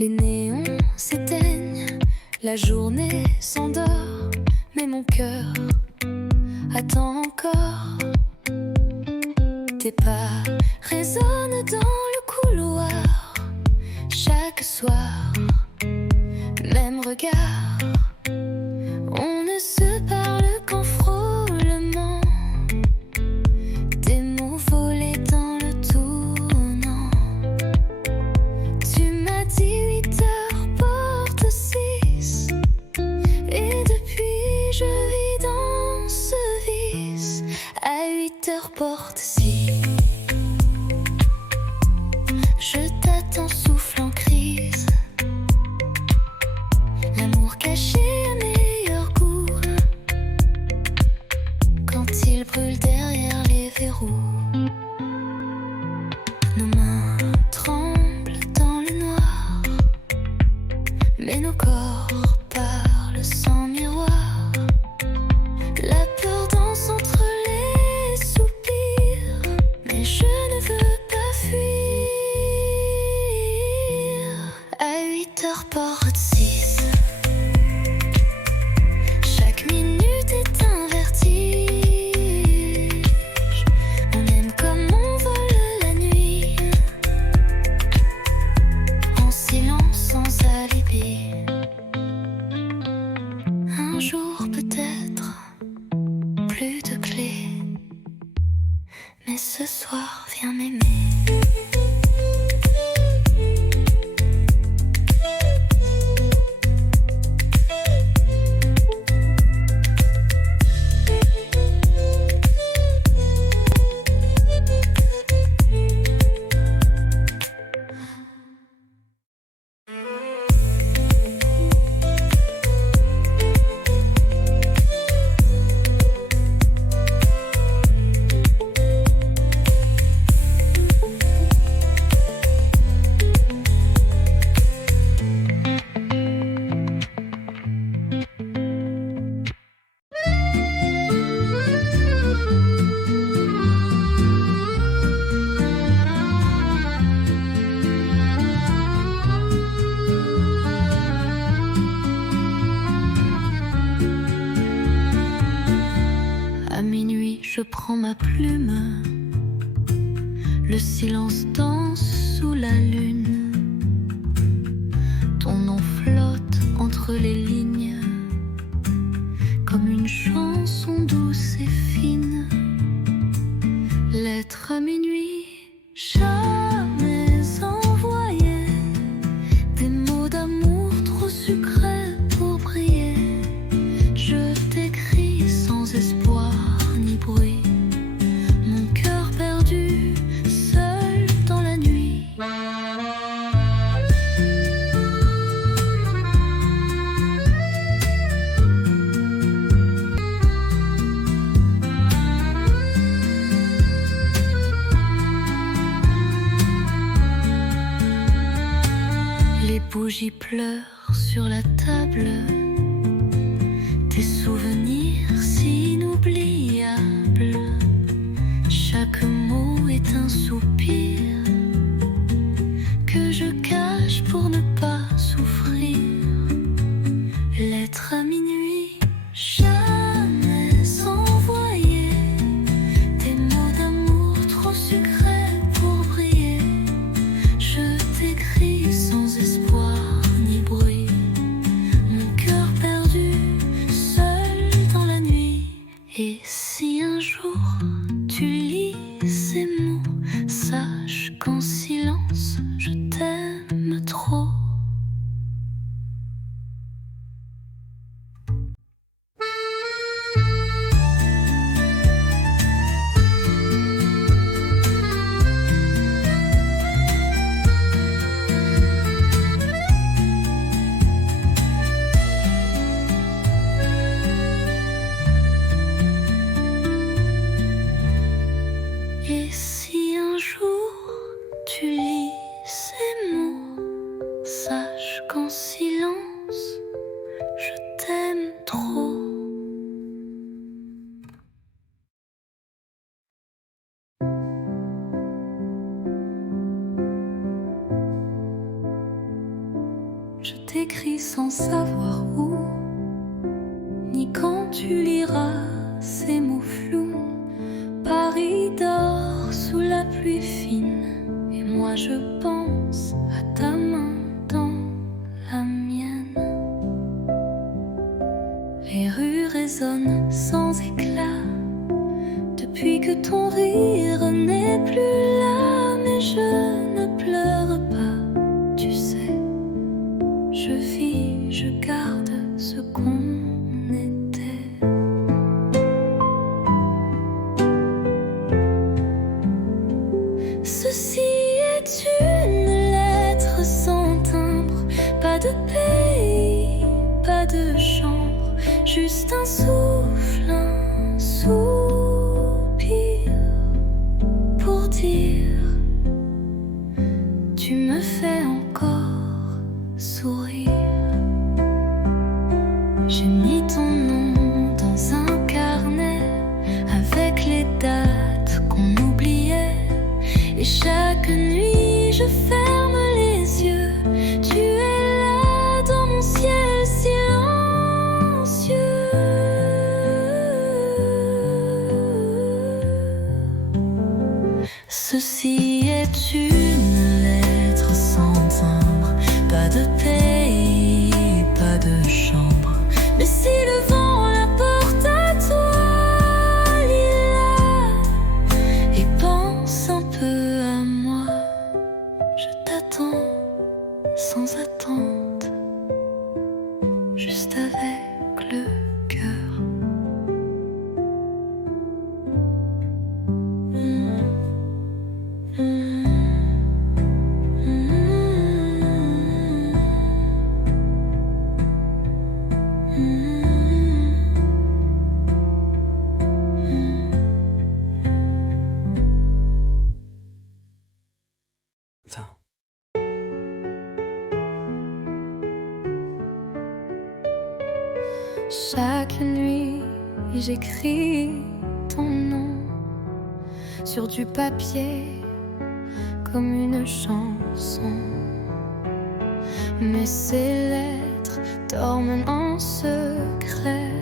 Les néons s'éteignent, la journée s'endort, mais mon cœur attend encore. Tes pas résonnent dans le couloir, chaque soir, même regard. On ne se parle qu'en frôlement, des mots volés dans le tournant. Tu m'as dit 8h porte 6, et depuis je vis dans ce vice. À 8h porte 6, je t'attends souffle en crise. L'amour caché à meilleur goût, quand il brûle derrière les verrous. Nos mains tremblent dans le noir, mais nos corps parlent sans miroir. La peur danse entre les soupirs, mais je ne veux pas fuir. À 8h porte 6, chaque minute est un vertige. On aime comme on vole la nuit, en silence sans alibi. Un jour peut-être, plus de clés, mais ce soir viens m'aimer. À minuit, je prends ma plume, le silence danse sous la lune. Ton nom flotte entre les lignes, comme une chanson douce et fine. Lettre à minuit, jamais envoyée, des mots d'amour trop sucrés pour briller. Je t'écris sans espoir ni bruit, mon cœur perdu, seul dans la nuit. Les bougies pleurent sur la table, tes souvenirs si inoubliables. Chaque mot est un soupir que je cache pour ne pas souffrir. Lettre à minuit, jamais envoyée, des mots d'amour trop sucrés pour briller. Je t'écris sans espoir ni bruit, mon cœur perdu, seul dans la nuit. Et si un jour tu lis ces mots, sache qu'en silence je t'aime trop. Et si un jour tu lis ces mots, sache qu'en silence je t'aime trop. t'écris sans savoir où, ni quand tu liras ces mots flous. Paris dort sous la pluie fine, et moi je pense à ta main dans la mienne. Les rues résonnent sans éclat depuis que ton rire n'est plus là, mais je ne pleure pas, tu sais. Je vis, je garde ce qu'on était. Ceci est une lettre sans timbre, pas de pays, pas de chambre, juste un souffle, un soupir pour dire tu me fais encore sourire. J'ai mis ton nom dans un carnet avec les dates qu'on oubliait, et chaque nuit je ferme les yeux. Tu es là dans mon ciel silencieux. Ceci est une lettre sans timbre, pas de pays, pas de chambre. Mais si le vent la porte à toi, Lila, et pense un peu à moi, je t'attends sans attente, juste avec le cœur. Chaque nuit, j'écris ton nom sur du papier comme une chanson. Mais ces lettres dorment en secret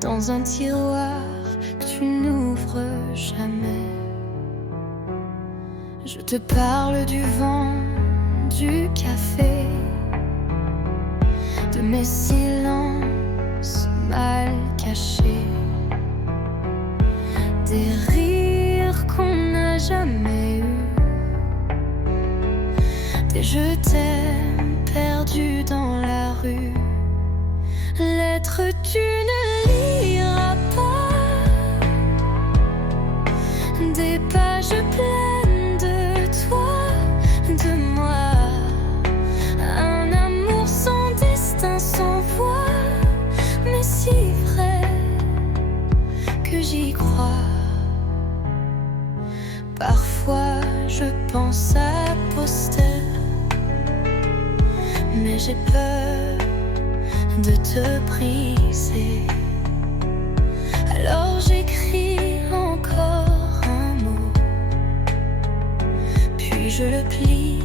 dans un tiroir que tu n'ouvres jamais. Je te parle du vent, du café, de mes silences mal cachés, des rires qu'on n'a jamais eus, des je t'aime perdus dans la rue. Lettres tu ne liras pas, des pages pleines de toi, de moi, un amour sans destin, sans voix, mais si vrai que j'y crois. Parfois je pense à poster, mais j'ai peur de te briser. Alors j'écris encore un mot, puis je le plie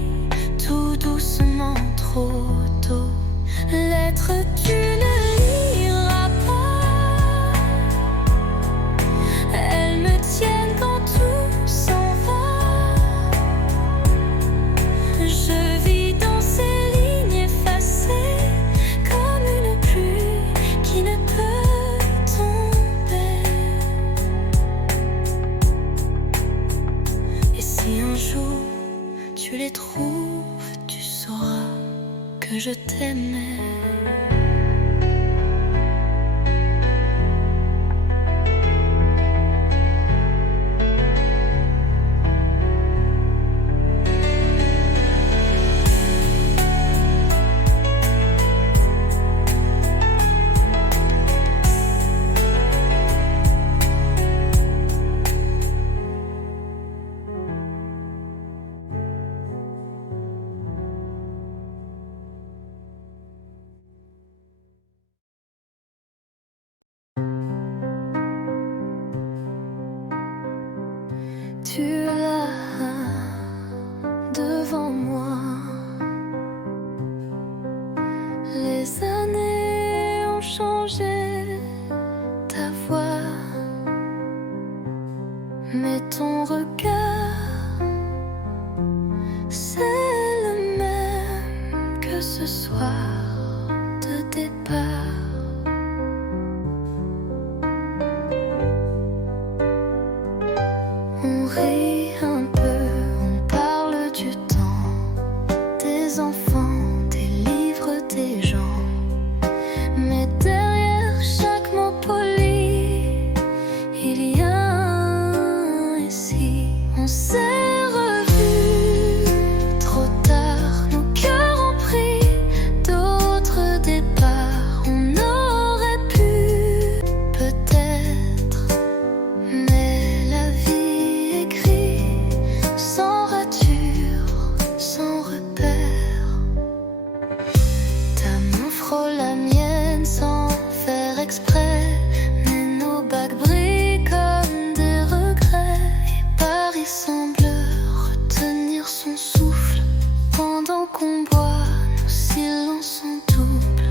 tout doucement, trop tôt. Lettre tu ne liras pas, elles me tiennent quand tout s'en va. Je vis dans ces lignes effacées comme une pluie qui ne peut tomber. Et si un jour tu les trouves, tu sauras que je t'aimais. que ce soir de départ. On rit un peu, on parle du temps, des enfants, des livres, des gens. Mais derrière chaque mot poli, il y a un récit. On s'est revus trop tard, nos cœurs ont pris d'autres départs. On aurait pu, peut-être, mais la vie écrit sans rature, sans repère. Ta main frôle la mienne sans faire exprès, mais nos bagues brillent comme des regrets. Et Paris semble retenir son souffle pendant qu'on boit nos silences en double.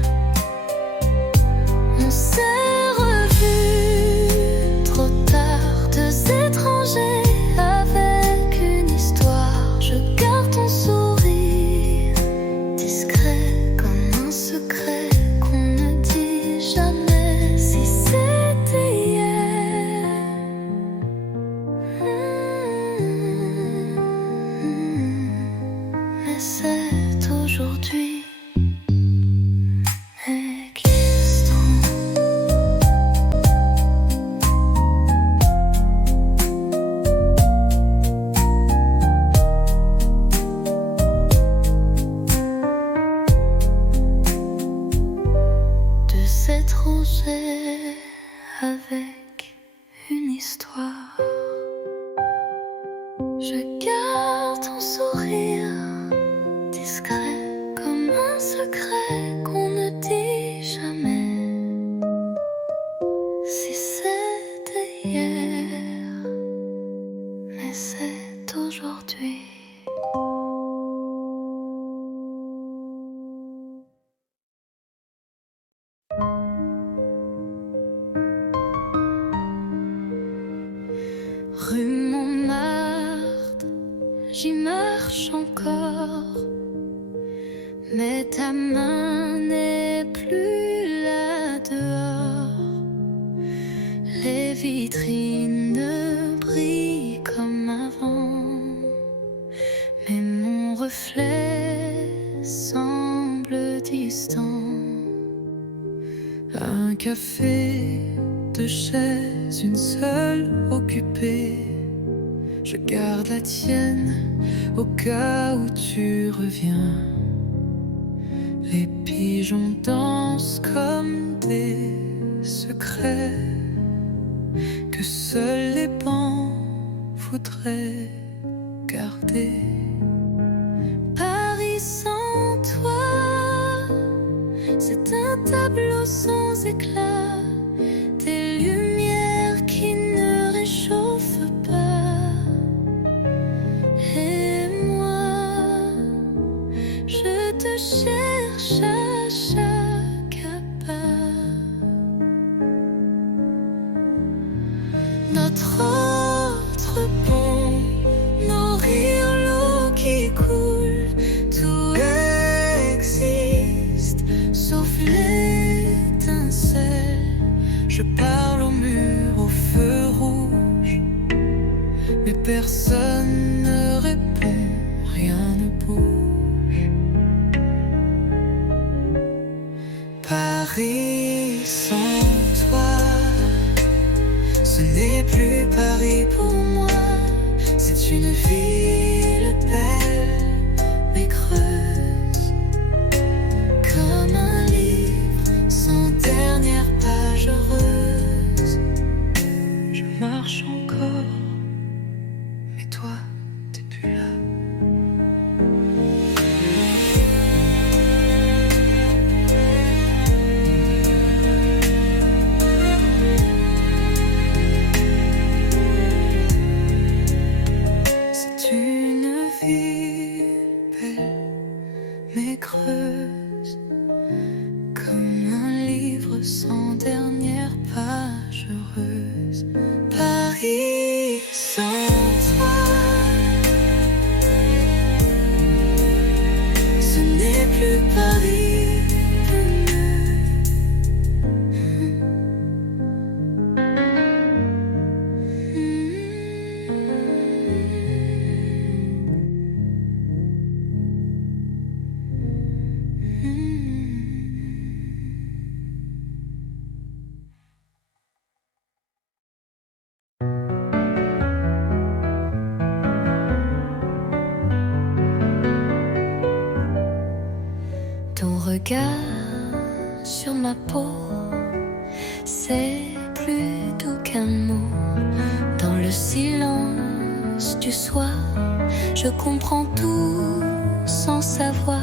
On s'est revus trop tard, deux étrangers avec une histoire. Je garde ton sourire discret comme un secret qu'on ne dit jamais. Si c'était hier, mais c'est aujourd'hui. Existant. Deux étrangers avec une histoire. Je garde ton sourire discret comme un secret qu'on ne dit jamais. Si c'était hier, mais c'est aujourd'hui. Rue Montmartre, j'y marche encore, mais ta main n'est plus là dehors. Les vitrines brillent comme avant, mais mon reflet semble distant. Un café, deux chaises, une seule occupée. Je garde la tienne au cas où tu reviens. Les pigeons dansent comme des secrets que seuls les bancs voudraient garder. Paris sans toi, c'est un tableau sans éclat, des lumières qui ne réchauffent pas. Et moi, je te cherche à chaque pas. Notre autre pont, nos rires, l'eau qui coule, tout existe, sauf l'étincelle. Je parle au mur, au feu rouge, mais personne ne répond, rien ne bouge. Paris sans toi, ce n'est plus Paris pour moi. C'est une ville belle, mais creuse, comme un livre sans dernière page heureuse. Je marche encore, mais toi, t'es plus là. C'est une ville belle, mais creuse, comme un livre sans dernière page heureuse. Paris sans toi, ce n'est plus Paris. Ton regard sur ma peau, c'est plus doux qu'un mot. Dans le silence du soir, je comprends tout sans savoir.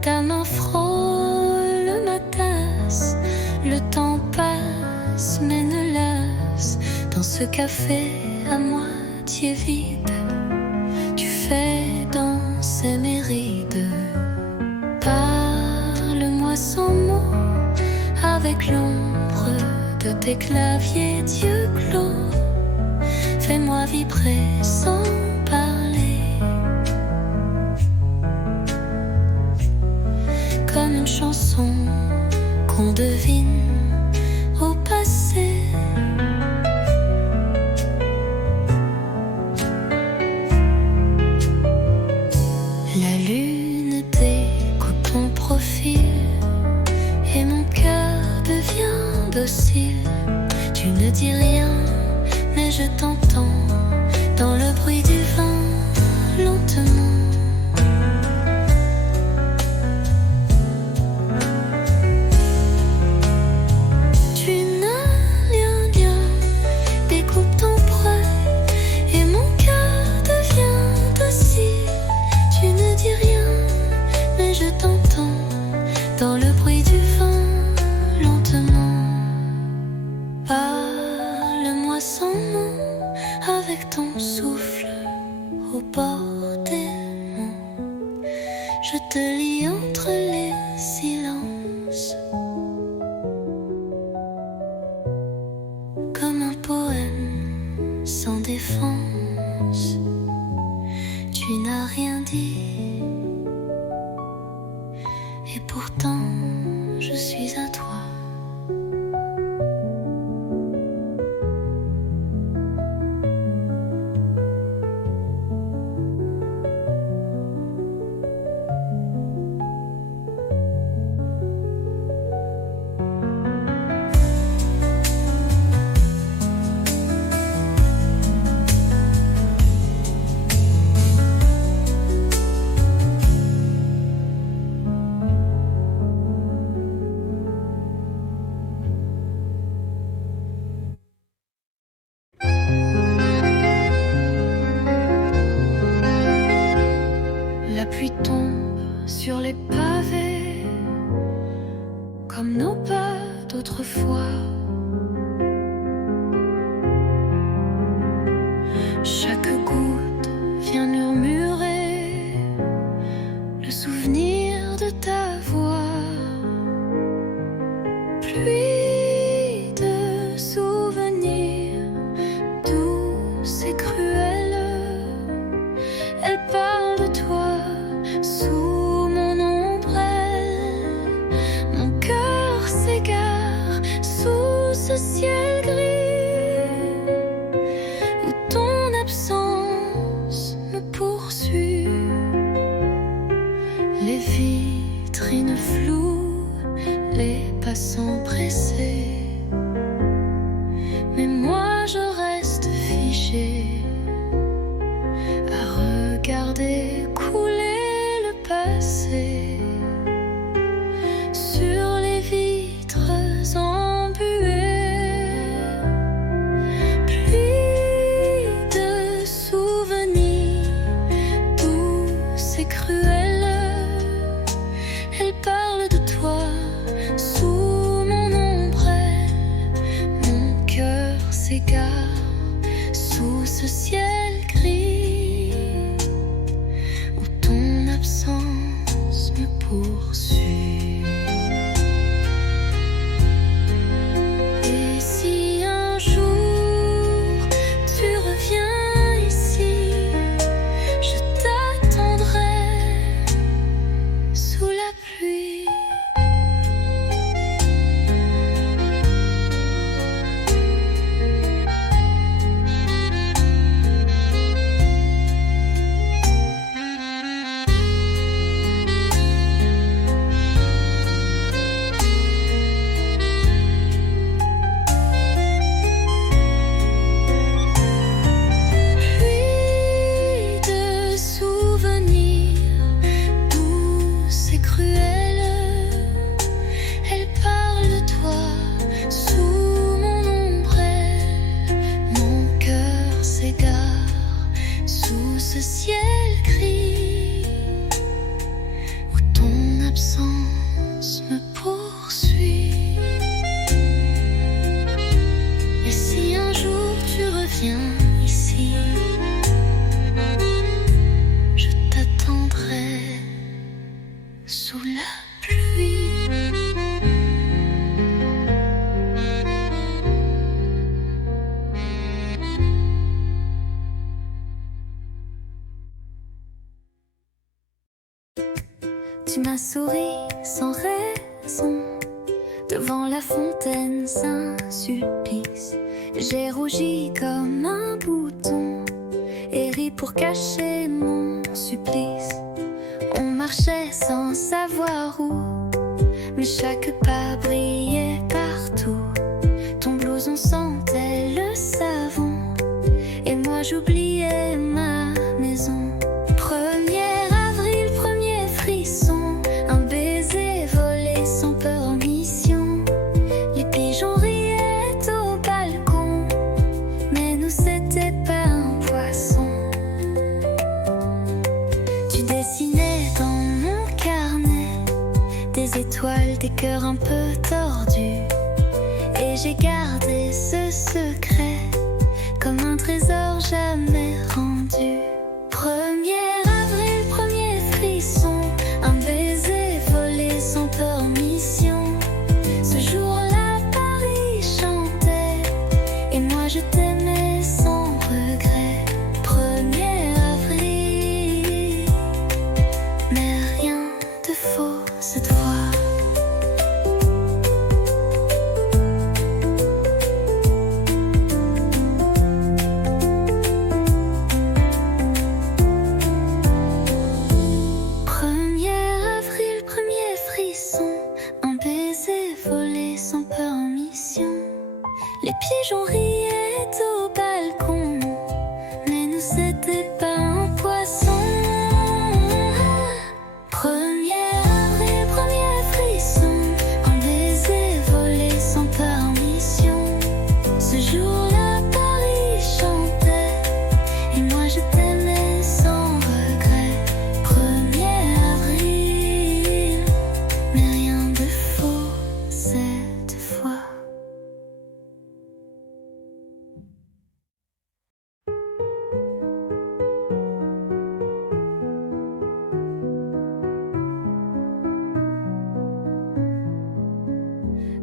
Ta main frôle ma tasse, le temps passe mais ne lasse. Dans ce café à moitié vide, tu fais danser mes rides. Parle-moi sans mots, avec l'ombre de tes claviers d'yeux clos. Fais-moi vibrer sans parler, comme une chanson qu'on devine au passé. La lune découpe ton profil et mon cœur devient docile. Tu ne dis rien, mais je t'entends dans le bruit du vent, lentement. Tu n'as rien, découpe ton poids et mon cœur devient docile. Tu ne dis rien, mais je t'entends dans le bruit du vent, lentement. Parle-moi sans mots, avec ton souffle au bord des mots. Je te lis entre les silences, comme un poème sans défense. Tu n'as rien dit, et pourtant je suis à toi. La pluie tombe sur les pavés, comme nos pas d'autrefois. Chaque goutte vient murmurer le souvenir de ta voix. Pluie de souvenirs douce et cruelle, elle parle de toi sous mon ombrelle. Mon cœur s'égare sous ce ciel gris où ton absence me poursuit. Les vitrines floues, les passants pressés, mais moi je reste figée à regarder couler le passé sur les vitres embuées. Pluie de souvenirs douce et cruelle, elle parle de toi sous mon ombrelle. Mon cœur s'égare sous ce ciel gris où ton absence me poursuit. Et si un jour tu reviens ici, je t'attendrai sous la pluie. Tu m'as souri sans raison, devant la fontaine, saint supplice. J'ai rougi comme un bouton et ri pour cacher mon supplice. On marchait sans savoir où, mais chaque pas brillait partout. Ton blouson sentait le savon et moi j'oubliais ma maison. 1er avril, premier frisson, un baiser volé sans peur en mission. Les pigeons riaient au balcon, mais nous c'était pas un poisson. Tu dessinais dans mon carnet des étoiles, des cœurs un peu tordus, et j'ai gardé ce secret comme un trésor jamais rendu. 1er avril, premier frisson, un baiser volé sans peur en mission. Ce jour-là, Paris chantait et moi je t'aimais sans regret. 1er avril, mais rien de faux cette fois. Les pigeons riaient au balcon, mais nous c'était pas un poisson. 1er avril, premier frisson, un baiser volé sans permission. Ce jour-là, Paris chantait et moi je t'aimais sans regret. 1er avril, mais rien de faux cette fois.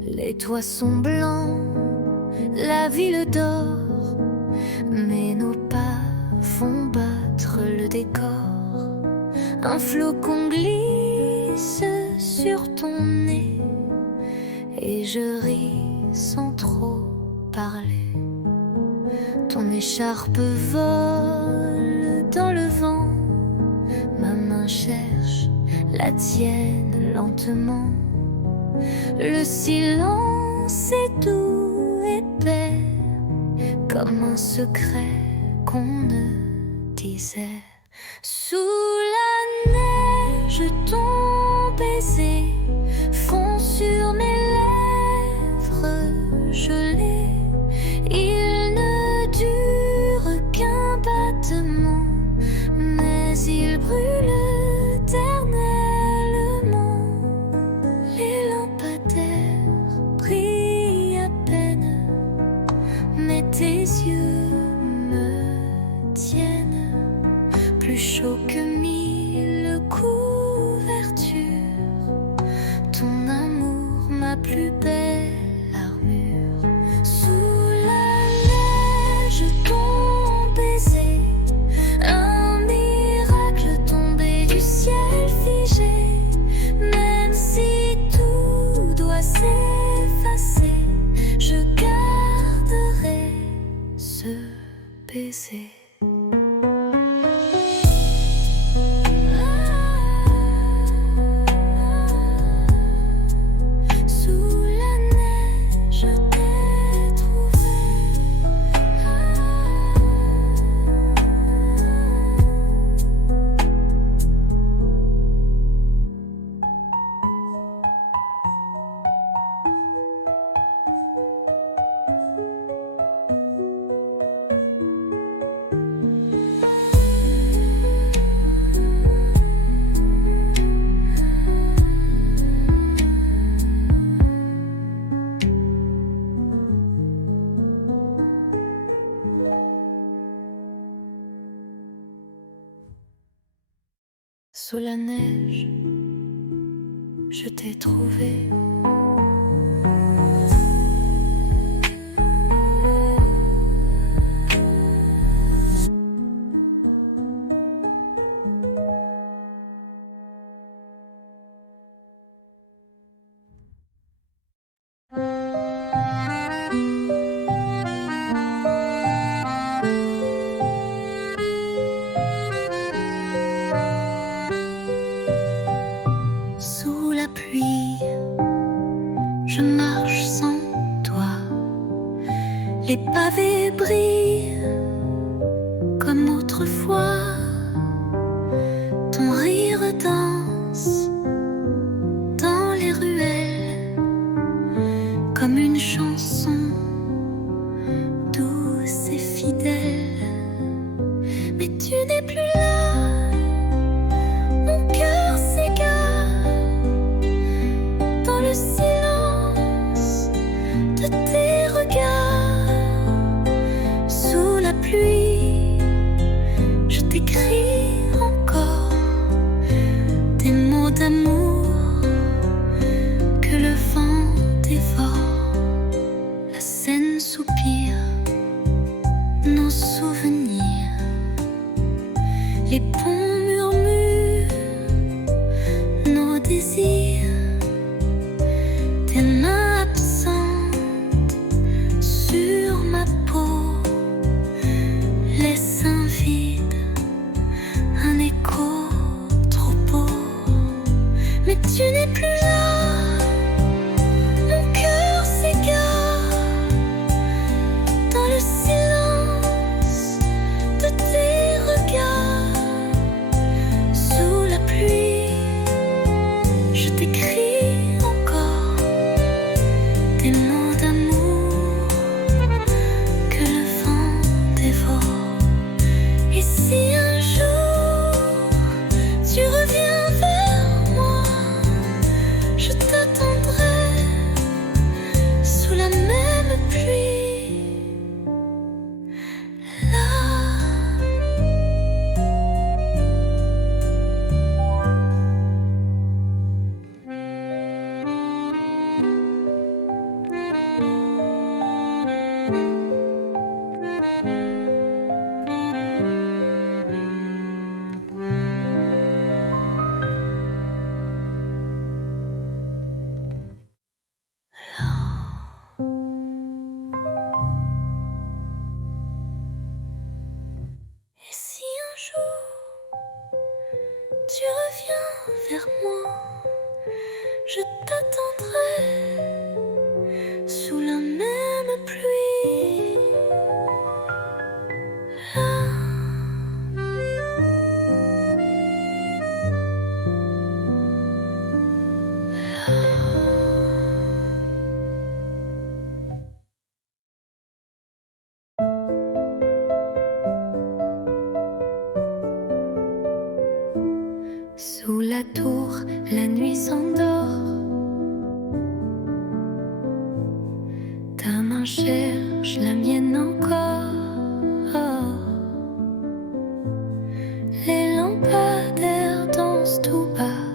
Les toits sont blancs, la ville dort, mais nos pas font battre le décor. Un flocon glisse sur ton nez et je ris sans trop parler. Ton écharpe vole dans le vent, ma main cherche la tienne lentement. Le silence est doux, épais, comme un secret qu'on ne disait. Sous la neige, ton baiser fond sur mes lèvres gelées. Il ne dure qu'un battement, mais il brûle éternellement. Les lampadaires brillent à peine, mais tes yeux me tiennent plus chaud que 1000 couvertures. Ton amour, ma plus belle armure. Sous la neige, ton baiser, un miracle tombé du ciel figé. Mais Sous la neige, je t'ai trouvé. Sous la pluie, je marche sans toi. Les pavés brillent comme autrefois. Ton rire danse dans les ruelles comme une chanson douce et fidèle. Mais tu n'es plus là, mon cœur s'égare dans le silence de tes regards. Sous la pluie, je t'écris encore des mots d'amour que le vent dévore. La Seine soupire nos souvenirs. Les ponts murmurent nos désirs. Tes mains absentes sur ma peau laissent un vide, un écho trop beau. Mais tu n'es plus là, mon cœur s'égare dans le silence de tes regards. Sous la pluie, je t'écris encore des mots d'amour que le vent dévore. Et si un jour tu reviens vers moi, je t'attendrai sous la même pluie. Là. Et si un jour tu reviens vers moi, je t'attendrai sous la même pluie. Là. Sous la tour, la nuit s'endort. Ta main cherche la mienne encore. Les lampadaires dansent tout bas,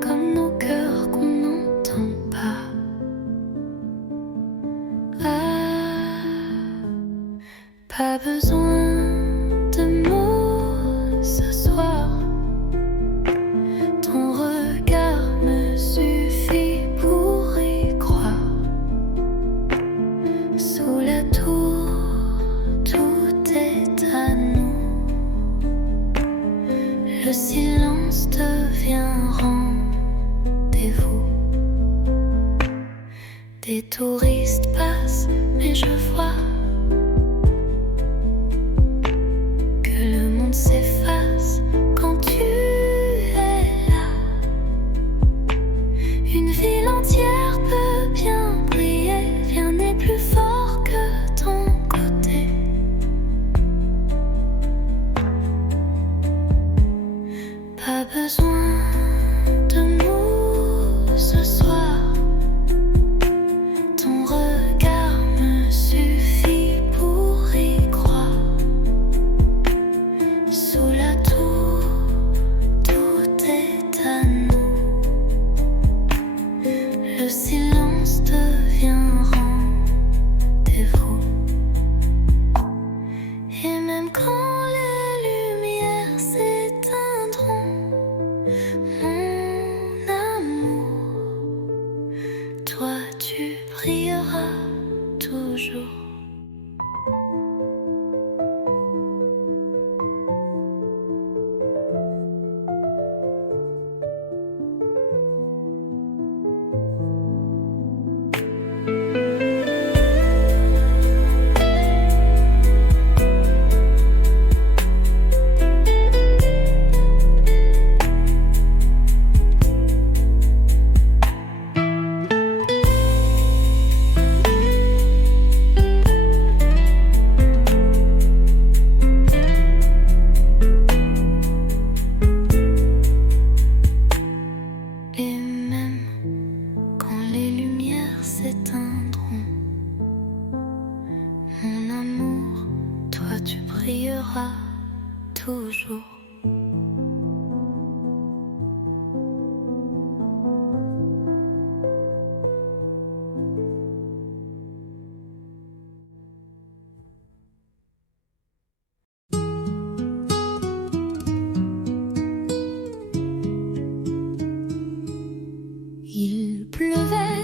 comme nos cœurs qu'on n'entend pas. Ah, pas besoin de mots ce soir. Ton regard me suffit pour y croire. Sous la tour, tout est à nous. Le silence devient rendez-vous. Des touristes passent, mais je vois que le monde s'efface quand tu es là. Une ville entière peut bien briller, rien n'est plus fort que ton côté. Pas besoin de mots ce soir. Ton regard me suffit. Le silence devient rendez-vous. Et même quand les lumières s'éteindront, mon amour, toi tu brilleras toujours. Et même quand les lumières s'éteindront, mon amour, toi tu brilleras toujours. Il pleuvait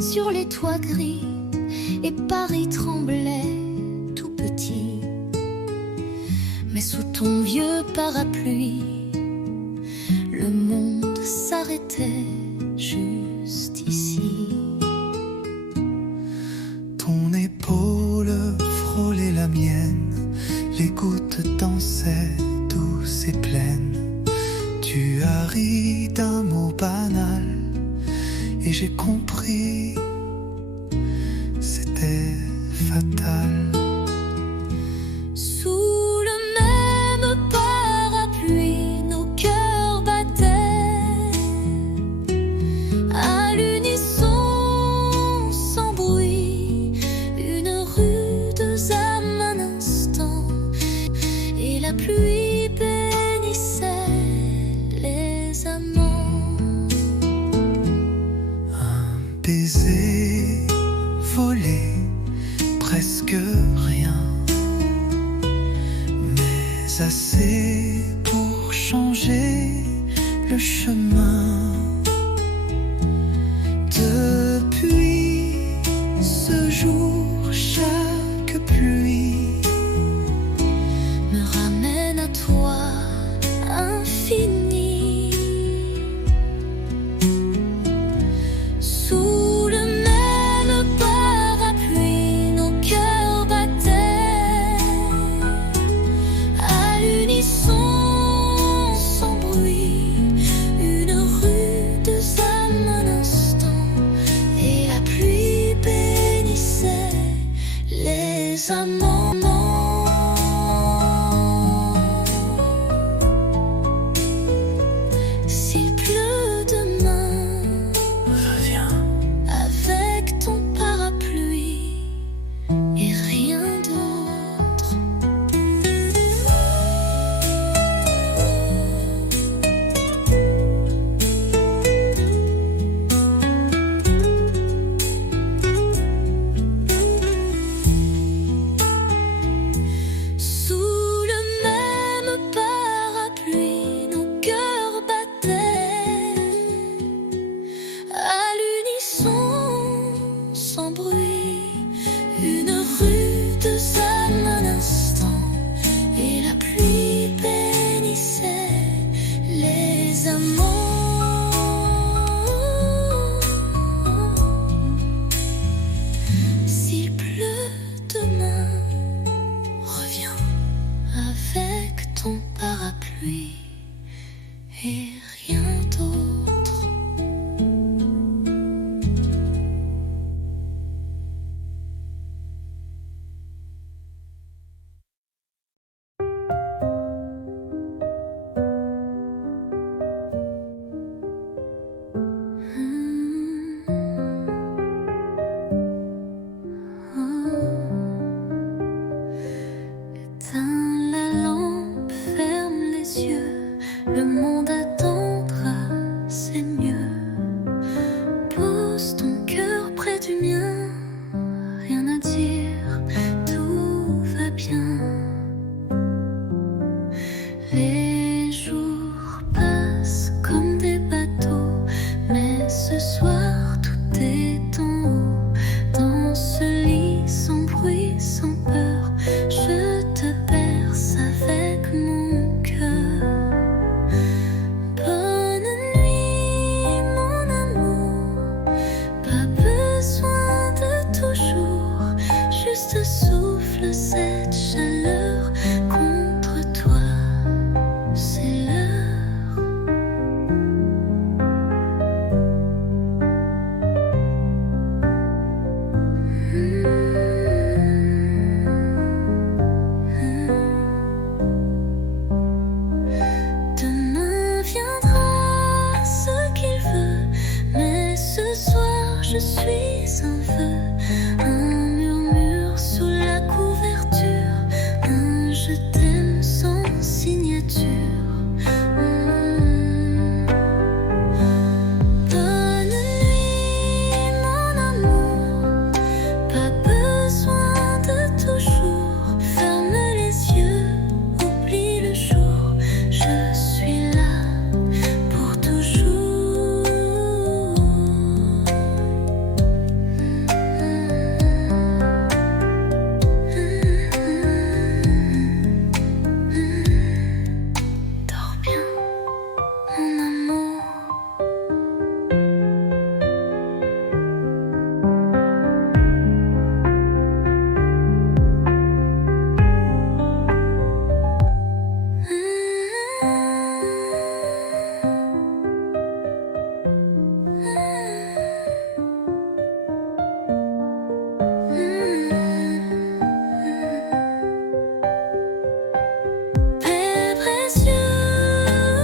sur les toits gris et Paris tremblait tout petit. Mais sous ton vieux parapluie, le monde s'arrêtait juste ici. Ton épaule frôlait la mienne, les gouttes dansaient douces et pleines. Tu as ri d'un mot banal et j'ai compris, c'était fatal. Sous le même parapluie, nos cœurs battaient à l'unisson, sans bruit, une rude âme un instant, et la pluie bénissait les amants. Baiser, voler, presque rien, mais assez pour changer le chemin. Depuis ce jour, chaque pluie Me ramène à toi, infini. Sous le même parapluie, nos cœurs battaient à l'unisson. ce soir tout est en haut. Dans ce lit sans bruit, sans peur, je te berce avec mon cœur. Bonne nuit mon amour, pas besoin de toujours, juste souffle cette chaleur contre toi, c'est l'heure. Demain viendra ce qu'il veut, mais ce soir je suis un feu, un murmure sous la couverture, un je t'aime sans signature. Bonne nuit mon amour, pas besoin de toujours, ferme les yeux, oublie le jour, je suis là pour toujours. Dors bien mon amour. Père précieux,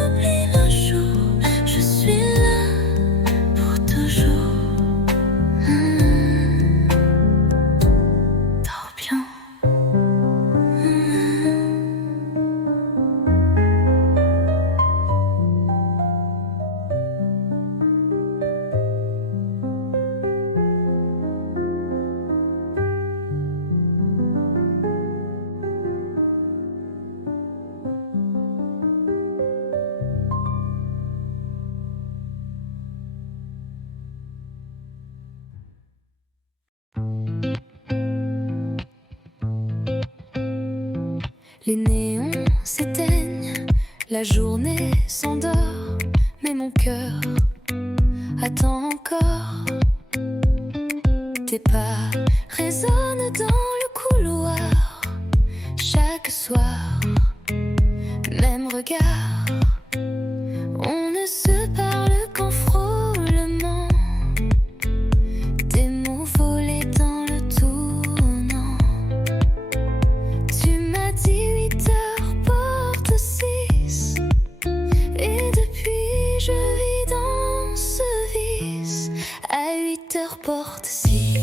oublie le jour, je suis là pour toujours. Dors bien. Les néons s'éteignent, la journée s'endort, mais mon cœur attend encore. Tes pas résonnent dans le couloir, chaque soir, même regard. On ne se parle qu'en frôlement, des mots volés dans le tournant. Tu m'as dit 8h, porte 6, et depuis je vis dans ce vice. À 8h, porte 6,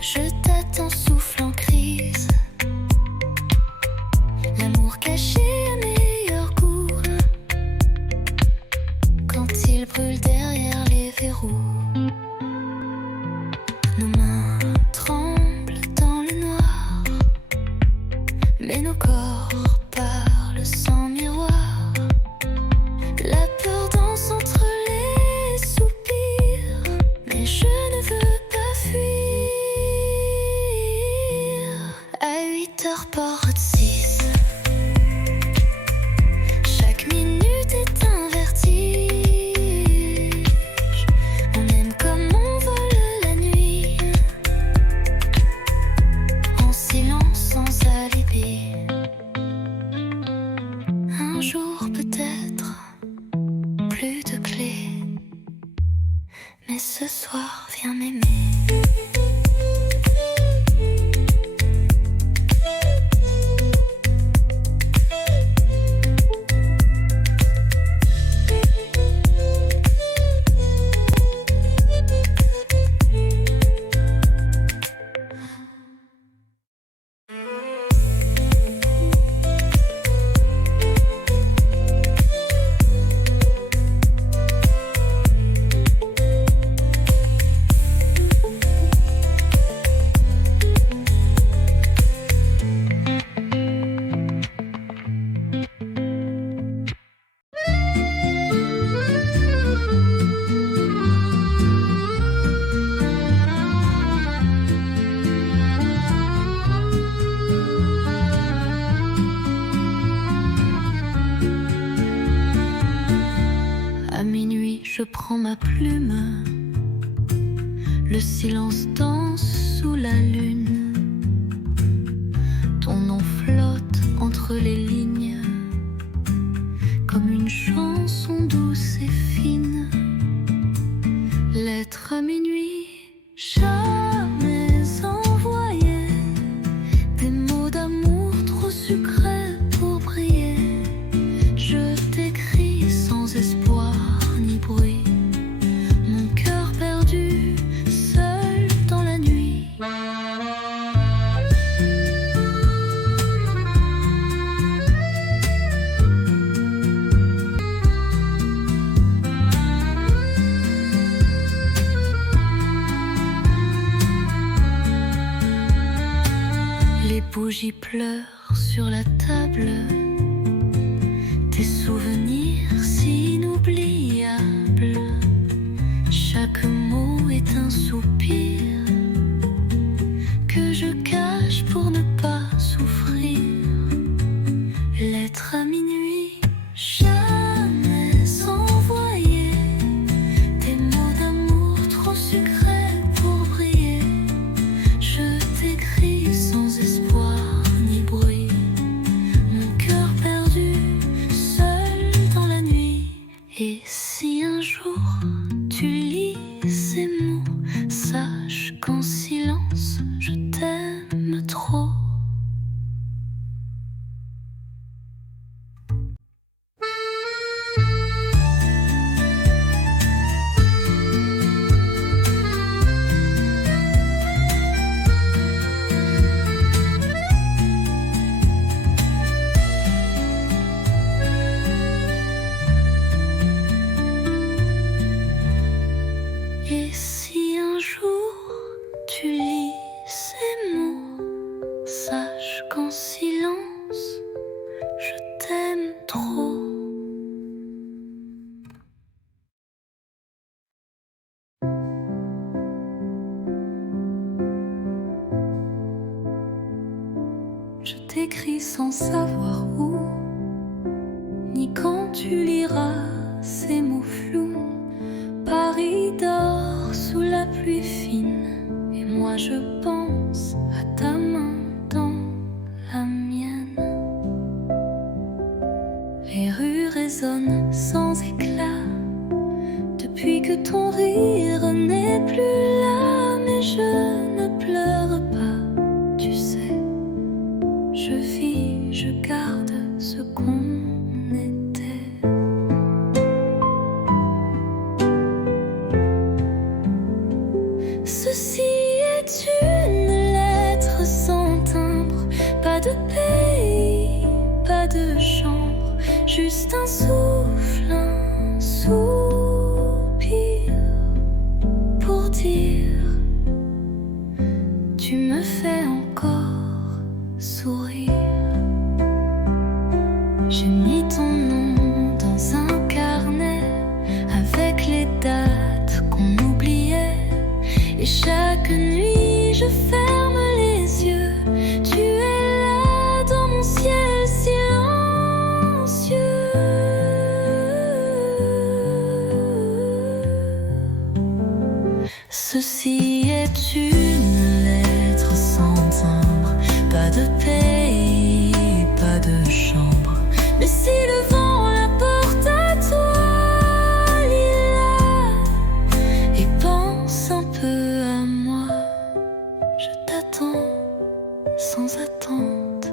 je t'attends, souffle en crise. L'amour caché à meilleur goût, quand il brûle derrière les verrous. Nos mains tremblent dans le noir, mais nos corps parlent sans miroir. La peur danse entre les soupirs, mais je ne veux pas fuir. À 8h, porte 6, chaque minute est un vertige. On aime comme on vole la nuit, en silence sans alibi. Un jour peut-être, plus de clés, mais ce soir viens m'aimer. nuit, je prends ma plume. Le silence danse sous la lune. Ton nom flotte entre les lignes, comme une chanson douce et fine. Lettre à minuit, jamais envoyée. Des mots d'amour trop sucrés pour briller. Je t'écris sans espoir ni bruit. Mon cœur perdu, seul dans la nuit. Les bougies pleurent sur la table. Tes souvenirs si inoubliables. Chaque mot est un soupir que je cache pour ne pas souffrir. Lettre à minuit, jamais envoyée. Des mots d'amour trop sucrés pour briller. Je t'écris sans espoir ni bruit. Mon cœur perdu, seul dans la nuit. Et si un jour tu lis ces mots, sache qu'en silence je t'aime trop. Et si un jour tu lis ces mots, sache qu'en silence je t'aime trop. Je t'écris sans savoir où, ni quand tu liras ces mots flous. Paris dort sous la pluie fine, et moi je pense à ta main dans la mienne. Les rues résonnent sans éclat, depuis que ton rire n'est plus là. Mais je ne pleure pas, tu sais. Je vis, je garde ce qu'on était. Ceci est une lettre sans timbre, pas de pays, pas de chambre, juste un souffle, un soupir pour dire tu me fais encore sourire. J'ai mis ton nom dans un carnet avec les dates qu'on oubliait. Et chaque nuit je ferme les yeux. Tu es là dans mon ciel silencieux. Ceci est une lettre sans timbre, pas de pays, pas de chambre. Mais si le vent la porte à toi, lis-la et pense un peu à moi. Je t'attends sans attente,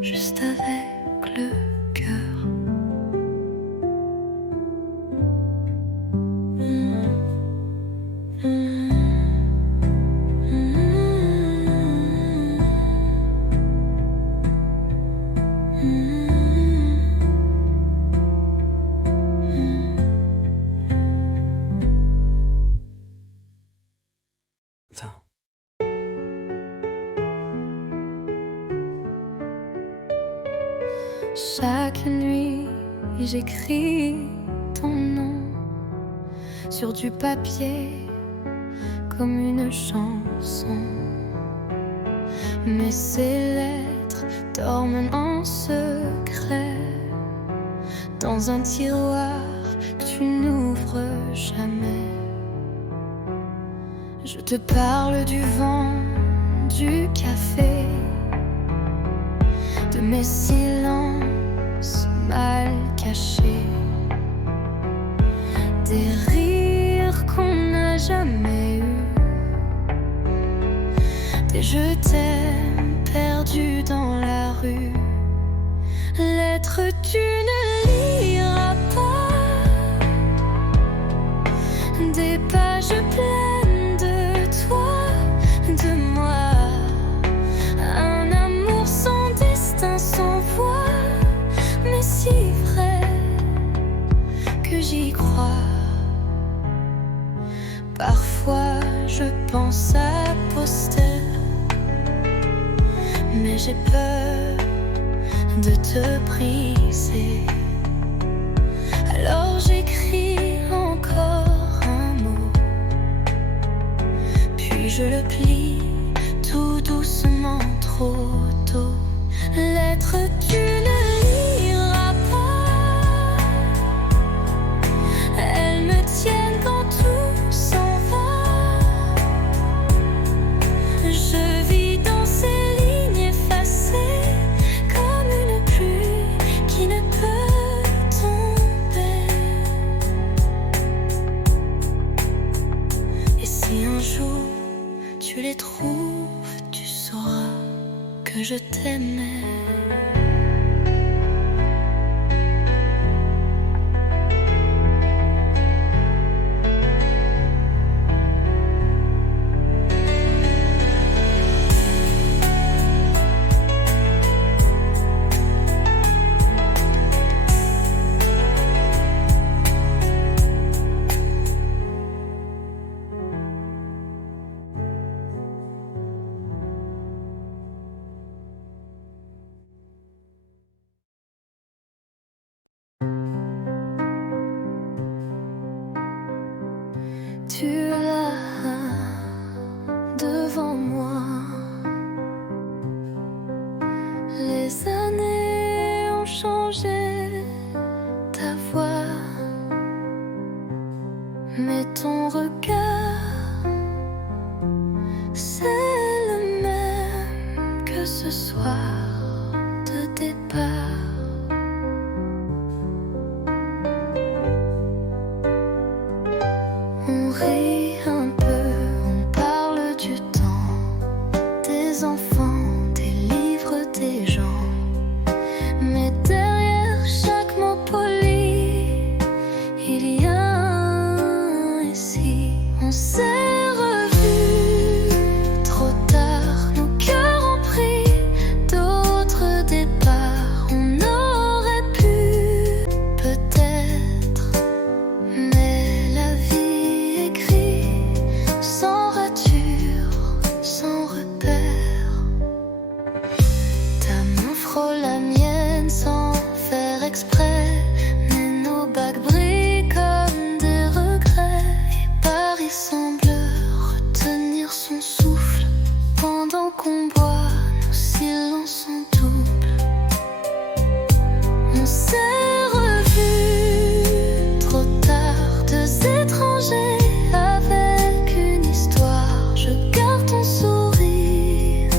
juste avec le cœur. Chaque nuit, j'écris ton nom sur du papier comme une chanson. Mais ces lettres dorment en secret dans un tiroir jamais. Je te parle du vent, du café, de mes silences mal cachés, des rires qu'on n'a jamais eus, des je t'aime perdus dans la rue. Lettres tu ne liras pas, des pages pleines de toi, de moi, un amour sans destin, sans voix, mais si vrai que j'y crois. Parfois je pense à poster, mais j'ai peur de te briser. Alors j'écris encore un mot, puis je le plie tout doucement, trop tôt. Lettre tu ne liras pas, elles me tiennent quand tout s'en va. Je vis dans ces lignes effacées comme une pluie qui ne peut tomber. Et si un jour tu les trouves, tu sauras que je t'aimais. Tu es là devant moi, les années ont changé ta voix, mais ton regard, c'est le même que ce soir de départ. On rit un peu, on parle du temps, des enfants, des livres, des gens. Mais derrière chaque mot poli, il y a un ici. On s'est revus trop tard, nos cœurs ont pris d'autres départs. On aurait pu peut-être, mais la vie écrit sans rature, sans repère. Ta main frôle la mienne sans faire exprès, mais nos bagues brillent comme des regrets. Et Paris semble retenir son souffle pendant qu'on boit, nos silences en double. On s'est revus trop tard, deux étrangers avec une histoire. Je garde ton sourire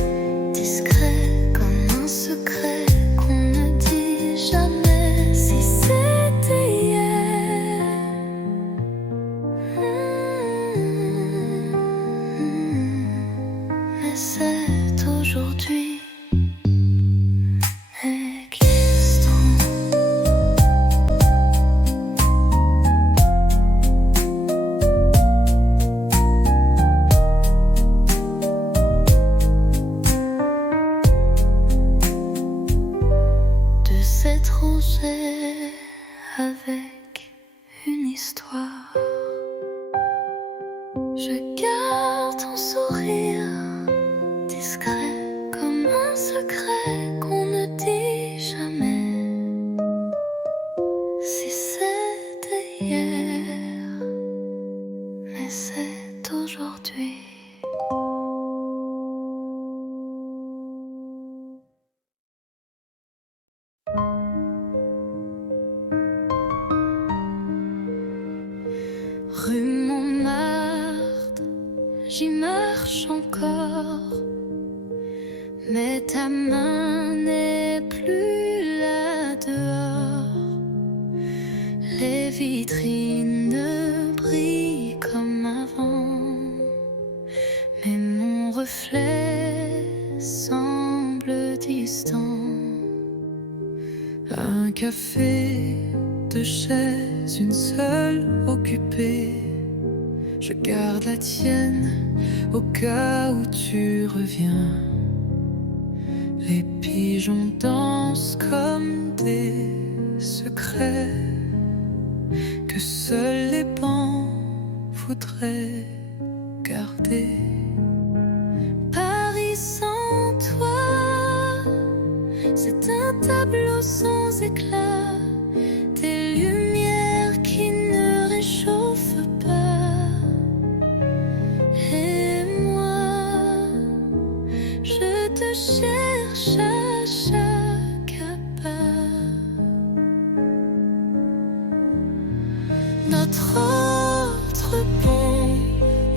discret comme un secret qu'on ne dit jamais. Si c'était hier, mais c'est aujourd'hui. Existant. De s'étranger avec une histoire. Je garde ton sourire discret comme un secret qu'on ne dit jamais. Si c'était hier, mais c'est aujourd'hui. Rue Montmartre, j'y marche encore, mais ta main n'est plus là dehors. Les vitrines ne brillent comme avant, mais mon reflet semble distant. Un café, deux chaises, une seule occupée. Je garde la tienne au cas où tu reviens. Les pigeons dansent comme des secrets que seuls les bancs voudraient garder. Paris sans toi, c'est un tableau sans éclat, des lumières qui ne réchauffent pas. Et moi, je te cherche à chaque pas. Notre autre pont,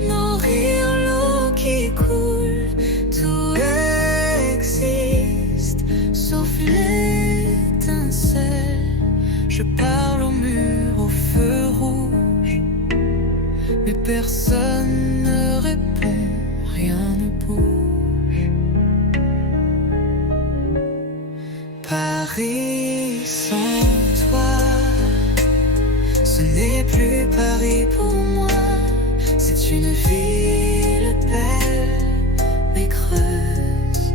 nos rires, l'eau qui coule, tout existe sauf l'étincelle. Je parle au mur, au feu rouge, mais personne ne répond, rien ne bouge. Paris sans toi, ce n'est plus Paris pour moi. C'est une ville belle mais creuse,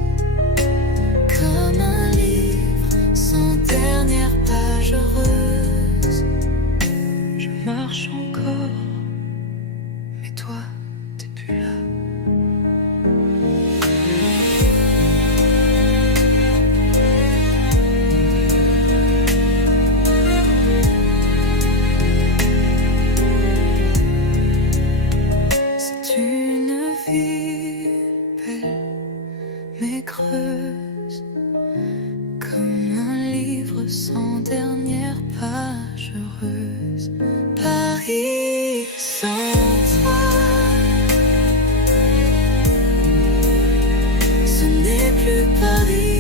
comme un livre sans dernière page heureuse. Je marche encore, mais toi, t'es plus là. C'est une ville belle mais creuse, comme un livre sans dernière page heureuse. Paris sans toi, ce n'est plus Paris.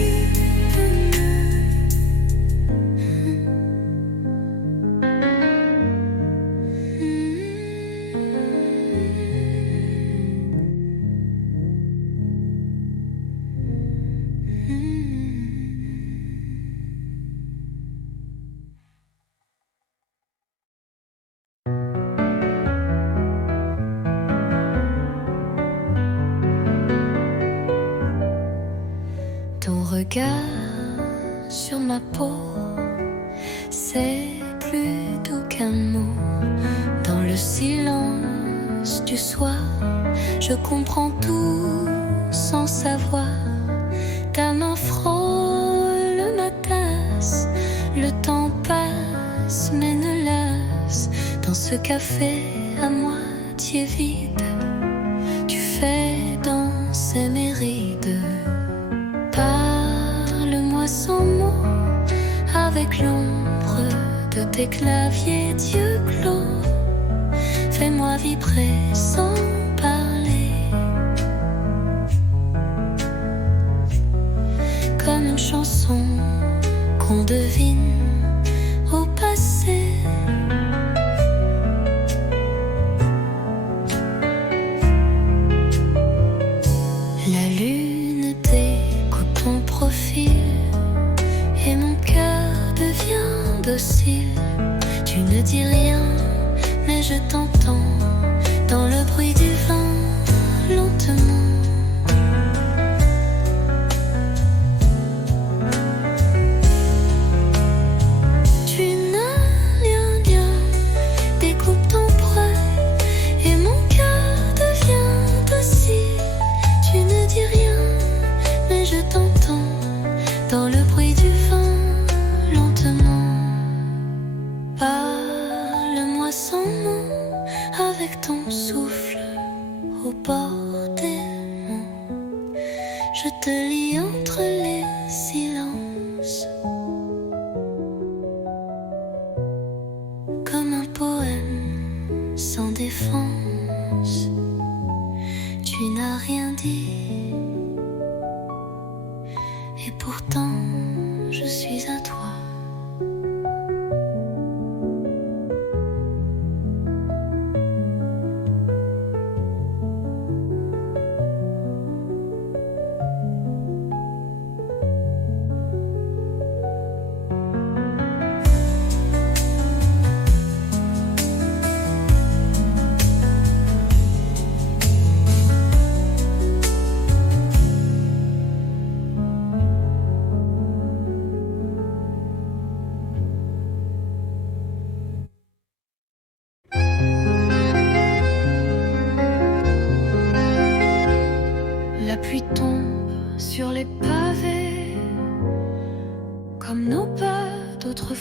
Ton regard sur ma peau, c'est plus doux qu'un mot. Dans le silence du soir, je comprends tout sans savoir. Ta main frôle ma tasse, le temps passe mais ne lasse. Dans ce café à moitié vide, tu fais danser mes rides. Parle-moi sans mots, avec l'ombre de tes claviers d'yeux clos. Fais-moi vibrer sans parler, comme une chanson qu'on devine au passé. La lune découpe ton profil et mon cœur devient docile. Tu ne dis rien, mais je t'entends dans le bruit du vent, lentement. Tu n'as rien, découpe ton bras et mon cœur devient docile. Tu ne dis rien, mais je t'entends dans le bruit du vent, lentement. Parle-moi sans mots, avec ton souffle au bord des mots. Je te lis entre les silences, comme un poème sans des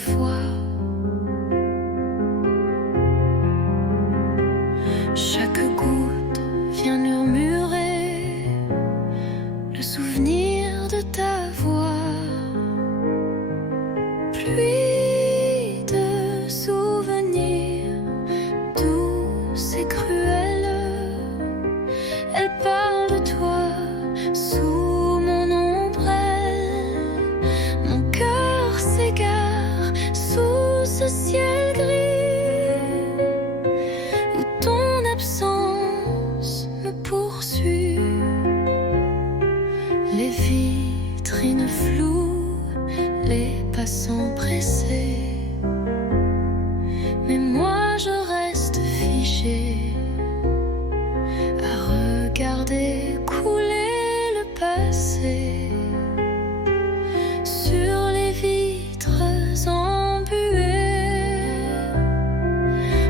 fois. Chaque goutte vient murmurer le souvenir de ta voix. Pluie de souvenirs douces et cruelles, elle parle de toi sous mon ombrelle. Mon cœur s'égare sous ce ciel gris où ton absence me poursuit. Les vitrines floues, les passants pressés, mais moi je reste figée à regarder couler le passé sur les vitres embuées.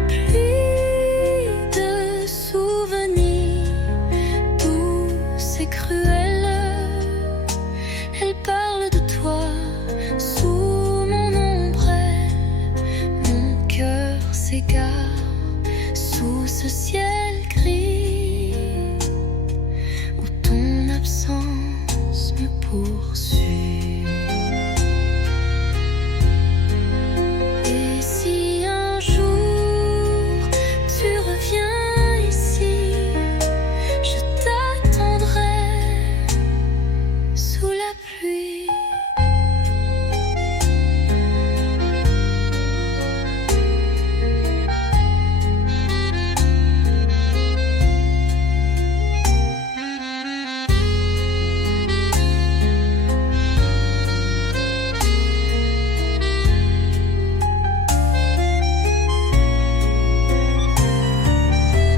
Pluie de souvenirs douces et cruelles, elle parle de toi sous mon ombrelle. Mon cœur s'égare sous ce ciel gris où ton absence me poursuit. Et si un jour tu reviens ici, je t'attendrai sous la pluie.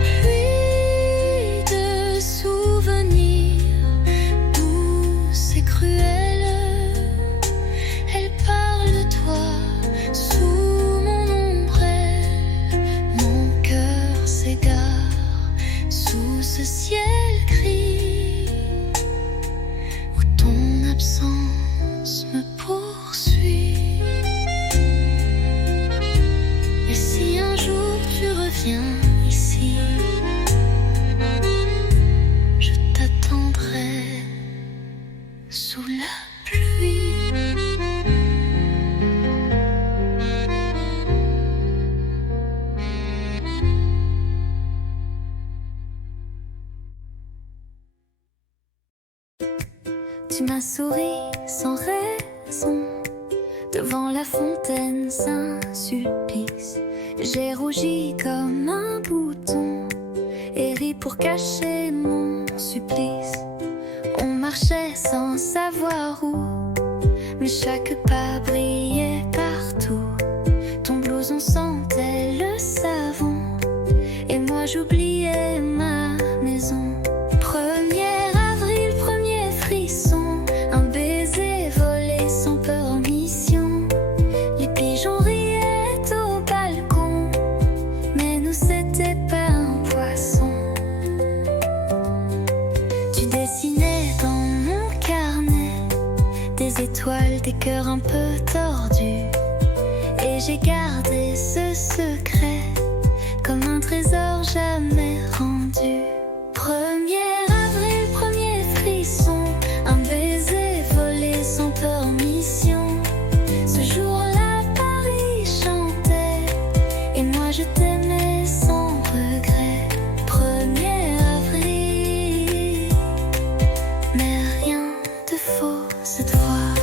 Pluie de souvenirs douces et cruelles, elle parle de toi sous mon ombrelle. Mon cœur s'égare sous ce ciel gris où ton absence me poursuit. Et si un jour tu reviens ici, je t'attendrai sous la pluie. Tu m'as souri sans raison devant la fontaine Saint-Sulpice. J'ai rougi comme un bouton et ri pour cacher mon supplice. On marchait sans savoir où, mais chaque pas brillait partout. Ton blouson sentait le savon et moi j'oubliais ma maison. 1er avril, premier frisson, un baiser volé sans permission. Les pigeons riaient au balcon, mais nous c'était pas un poisson. Tu dessinais dans mon carnet des étoiles, des cœurs un peu tordus, et j'ai gardé ce secret comme un trésor jamais rendu. 1er avril, premier frisson, un baiser volé sans permission. Ce jour-là, Paris chantait et moi je t'aimais sans regret. 1er avril, mais rien de faux cette fois.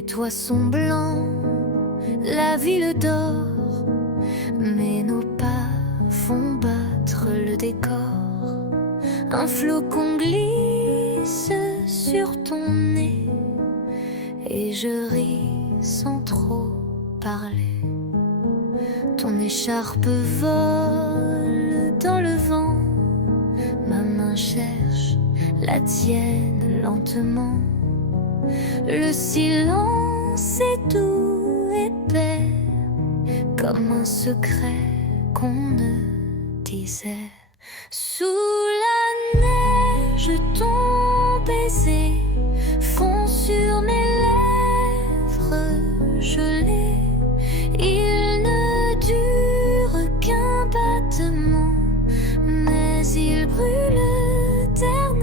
Les toits sont blancs, la ville dort, mais nos pas font battre le décor. Un flocon glisse sur ton nez et je ris sans trop parler. Ton écharpe vole dans le vent, ma main cherche la tienne lentement. Le silence est doux, épais, comme un secret qu'on ne disait. Sous la neige, ton baiser fond sur mes lèvres gelées. Il ne dure qu'un battement, mais il brûle éternellement.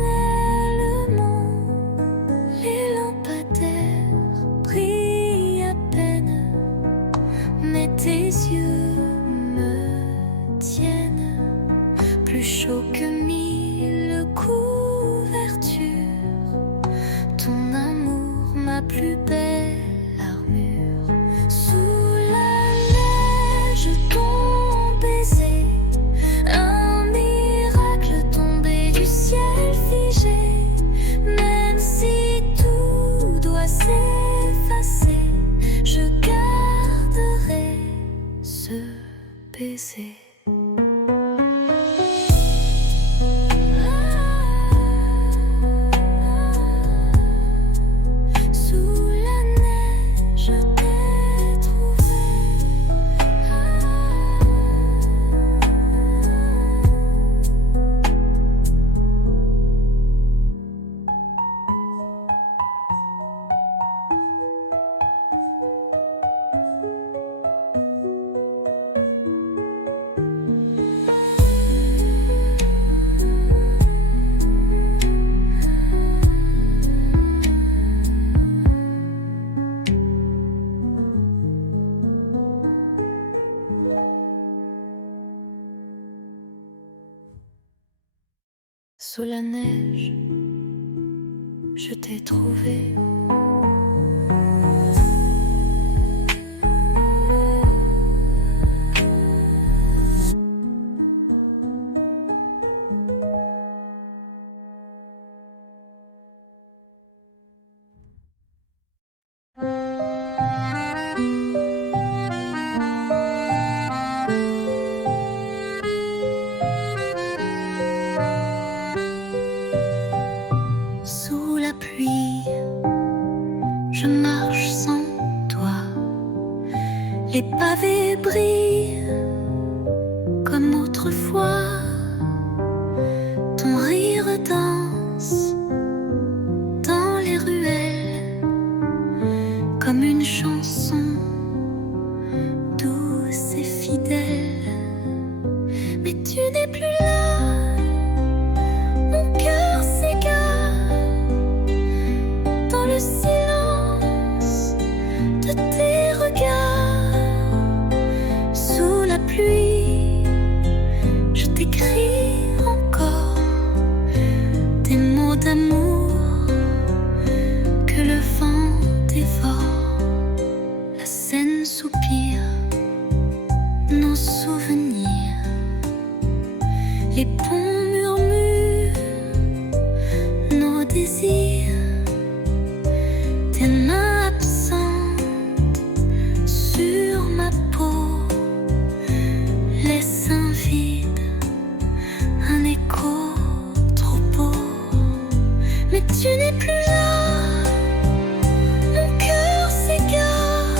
Les lampadaires brillent à peine, mais tes yeux me tiennent plus chaud que 1000 couvertures. Ton amour, ma plus belle armure. Sous la neige, ton baiser, un miracle tombé du ciel figé. Même si tout doit s'effacer, je garderai ce baiser. Sous la neige, je t'ai trouvé. Sous la neige, je t'ai trouvé. Sous la pluie, je marche sans toi. Les pavés brillent comme autrefois. Ton rire danse dans les ruelles comme une chanson douce et fidèle. Mais tu n'es plus là, mon cœur s'égare dans le silence de tes regards. Sous la pluie, je t'écris encore des mots d'amour que le vent dévore. La Seine soupire nos souvenirs, les ponts murmurent nos désirs. Tes mains absentes sur ma peau laissent un vide, un écho trop beau. Mais tu n'es plus là, mon cœur s'égare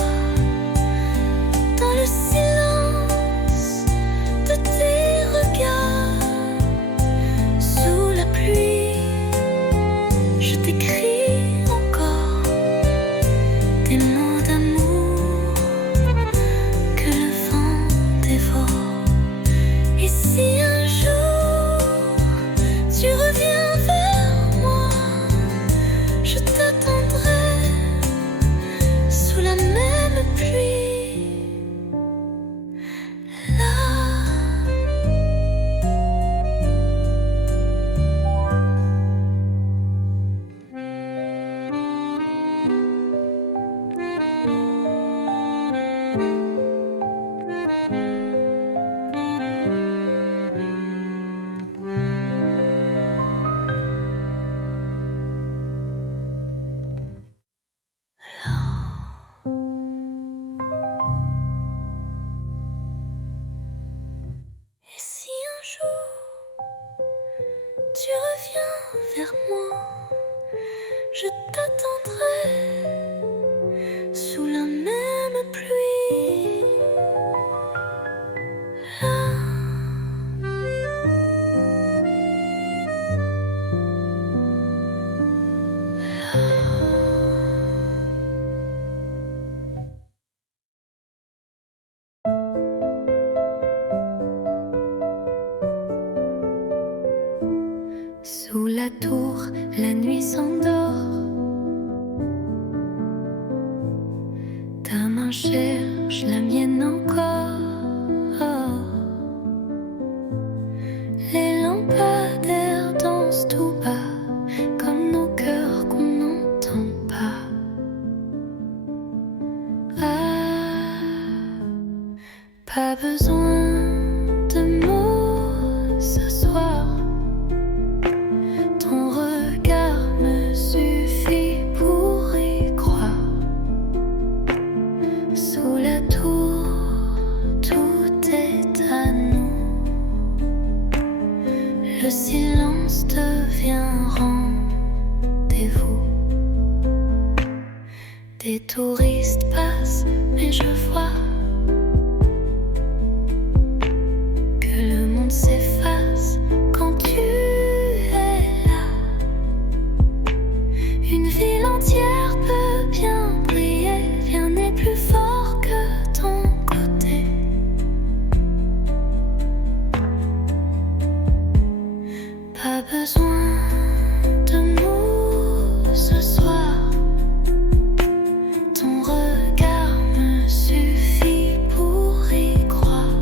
dans le silence de tes regards. vers moi, je t'attendrai sous la même pluie. Sous la tour, la nuit s'endort. Ta main cherche la mienne encore. Les lampadaires dansent tout bas, comme nos cœurs qu'on n'entend pas. Pas besoin de mots ce soir. Ton regard me suffit pour y croire. Sous la tour, tout est à nous. Le silence devient rendez-vous. Des touristes passent, mais je vois que le monde s'efface quand tu es là. Une ville entière peut bien briller, rien n'est plus fort que ton côté. Pas besoin de mots ce soir. Ton regard me suffit pour y croire.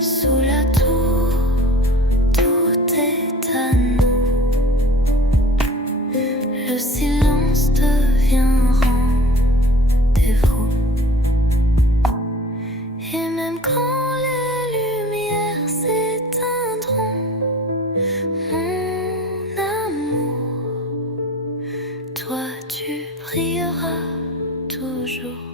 Sous la tour, tout est à nous. Le silence devient rendez-vous. Et même quand les lumières s'éteindront, mon amour, toi tu brilleras toujours.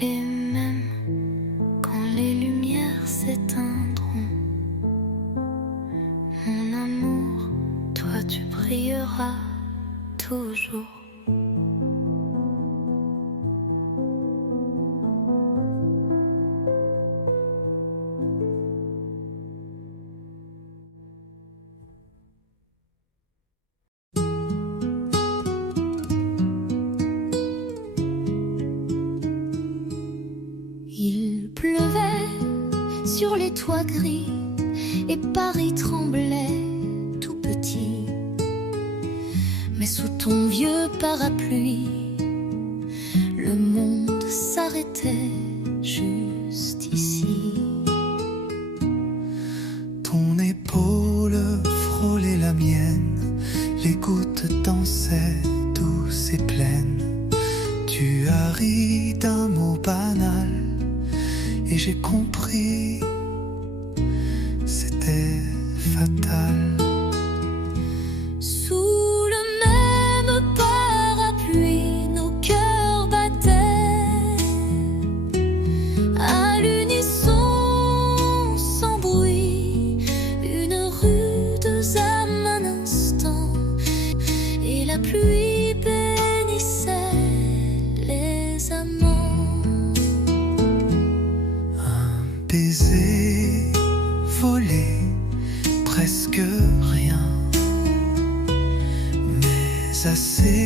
Et même quand les lumières s'éteindront, mon amour, toi tu brilleras toujours. Il pleuvait sur les toits gris et Paris tremblait tout petit. Mais sous ton vieux parapluie, le monde s'arrêtait juste ici. Ton épaule frôlait la mienne, les gouttes dansaient douces et pleines. Tu as ri d'un mot banal et j'ai compris, c'était fatal. Sous le même parapluie, nos cœurs battaient à l'unisson, sans bruit. Une rude âme un instant, et la pluie bénissait les amants. Un baiser volé, presque rien, mais assez